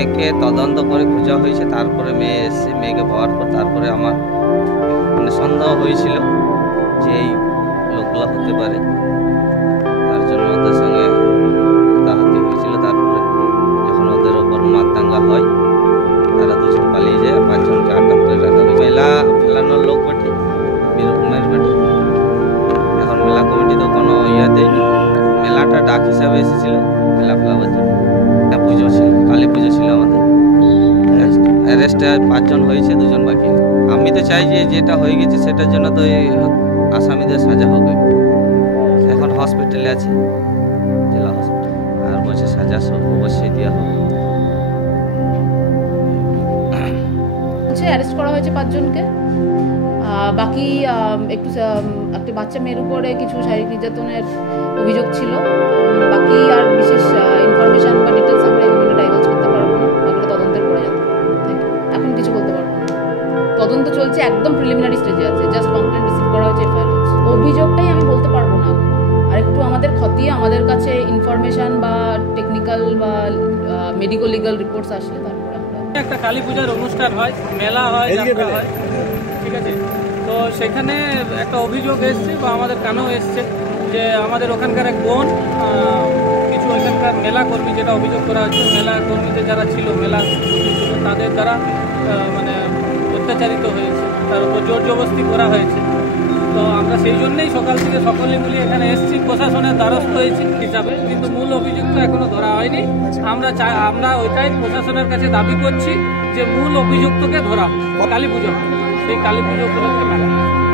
মেয়েকে তদন্ত করে খোঁজা হয়েছে, তারপরে মেয়ে এসছে। মেয়েকে পাওয়ার পর তারপরে আমার মানে সন্দেহ হয়েছিল যে এই লোকগুলো হতে পারে, তার জন্য ওদের সঙ্গে হাতাহাতি হয়েছিল। তারপরে যখন ওদের ওপর মারদাঙ্গা হয়, তারা দুজন পালিয়ে যায়, 5 জনকে আটক করে রাখা হয়েছে। মেলা ফেলানোর লোক বেটে, বীরভূমের বেটে। এখন মেলা কমিটি তো কোনো ইয়ে দেয়নি। মেলাটা ডাক হিসাবে এসেছিল মেলা ফেলাবার জন্য। পুজো ছিল, কালী পুজো ছিল আমাদের। অ্যারেস্টে 5 জন হয়েছে, 2 জন বাকি। আমি তো চাই যে যেটা হয়ে গেছে সেটার জন্য তো এই আসামিদের সাজা হবে। এখন হসপিটালে আছে, জেলা হসপিটাল, আর বলছে সাজা সব অবশ্যই দেওয়া হবে। অ্যারেস্ট করা হয়েছে 5 জনকে। বাকি একটা বাচ্চা মেয়ের উপরে কিছু শারীরিক নির্যাতনের অভিযোগ ছিল। বাকি আর বিশেষ ইনফরমেশন বা ডিটেলস আমরা এই মুহূর্তে ডাইভার্জ করতে পারবো না, বাকিটা তদন্তের পরে যাবে। এখন কিছু বলতে পারবো না। তদন্ত চলছে, একদম প্রিলিমিনারি স্টেজে আছে, জাস্ট কমপ্লেন রিসিভ করা হয়েছে, এফআইআর হয়েছে। অভিযোগটাই আমি বলতে পারবো না। আর একটু আমাদের খতিয়ে আমাদের কাছে ইনফরমেশন বা টেকনিক্যাল বা মেডিকো লিগাল রিপোর্টস আসলে তারপরে আমরা একটা কালী পূজার অনুষ্ঠান হয়, মেলা হয়, যাত্রা হয়, ঠিক আছে। তো সেখানে একটা অভিযোগ এসছে বা আমাদের কানেও এসছে যে আমাদের ওখানকার এক বোন কিছু ওইখানকার মেলা কর্মী, যেটা অভিযোগ করা হচ্ছে, মেলা কর্মীদের যারা ছিল, মেলা কর্মী ছিল, তাদের দ্বারা মানে অত্যাচারিত হয়েছে, তার উপর জোর জবরদস্তি করা হয়েছে। তো আমরা সেই জন্যই সকাল থেকে সকলে মিলে এখানে এসেছি, প্রশাসনের দ্বারস্থ হয়েছি হিসাবে, কিন্তু মূল অভিযুক্ত এখনো ধরা হয়নি। আমরা ওইটাই প্রশাসনের কাছে দাবি করছি যে মূল অভিযুক্তকে ধরা। কালী পুজো, সেই কালী পুজো উপলক্ষে মেলা।